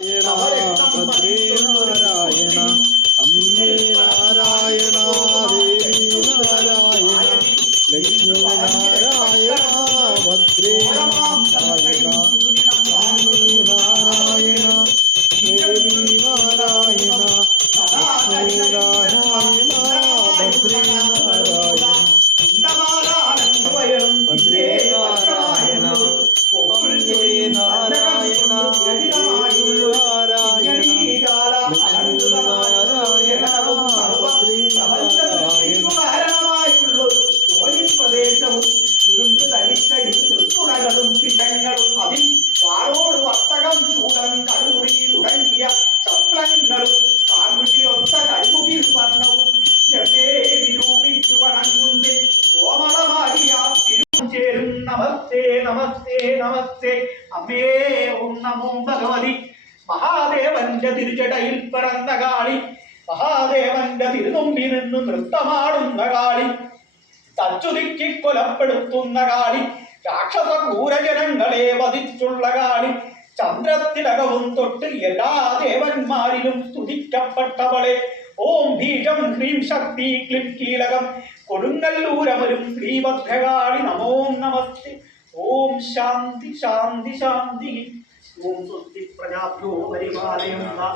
ഭദ്രേ നാരായണ അമ്മേ നാരായണ ദേവി നാരായണ ലക്ഷ്മി നാരായണ ഭദ്രേ നാരായണ അമ്മേ നാരായണ ദേവി നാരായണ ലക്ഷ്മി നാരായണ ഭദ്രേ നാരായണ ഭദ്രേ നാരായണ അമ്മേ നാരായണ ദേവി നാരായണ ലക്ഷ്മി നാരായണ ഭദ്രേ നാരായണ പ്രദേശവും ഉരുണ്ട് തരിച്ച തൃക്കുടകളും പിടങ്ങളും അതിൽ വാളോട് വസ്തകം ചൂടൻ കടൂറി തുടങ്ങിയ ശസ്ത്രങ്ങളും കാർമുകിലൊത്ത കൈമുകിൽ വർണ്ണവും ചെവേ നിരൂപിച്ചു വണങ്ങുന്നേ കോമളമാരിയ ചേരും നമസ്തേ നമസ്തേ നമസ്തേ അമ്മേ ഓം നമോ ഭഗവതി മഹാദേവന്റെ തിരുചടയിൽ പിറന്ന കാളി മഹാദേവന്റെ തിരുനുമ്പിൽ നിന്ന് നൃത്തമാടുന്ന കാളി തച്ചുതിക്കി കൊലപ്പെടുത്തുന്ന കാളി രാക്ഷസ ക്രൂരജനങ്ങളെ വധിച്ചുള്ള കാളി ചന്ദ്രത്തിലകവും തൊട്ട് എല്ലാ ദേവന്മാരിലും സ്തുതിക്കപ്പെട്ടവളെ ഓം ബീജം ഹ്രീം ശക്തി ക്ലിം കീലകം കൊടുങ്ങല്ലൂരമരും ശ്രീഭദ്രകാളി നമോ നമസ്തേ ഓം ശാന്തി ശാന്തി ശാന്തി ഓം സ്വസ്തി പ്രജാഭ്യോ പരിപാലയുന്ന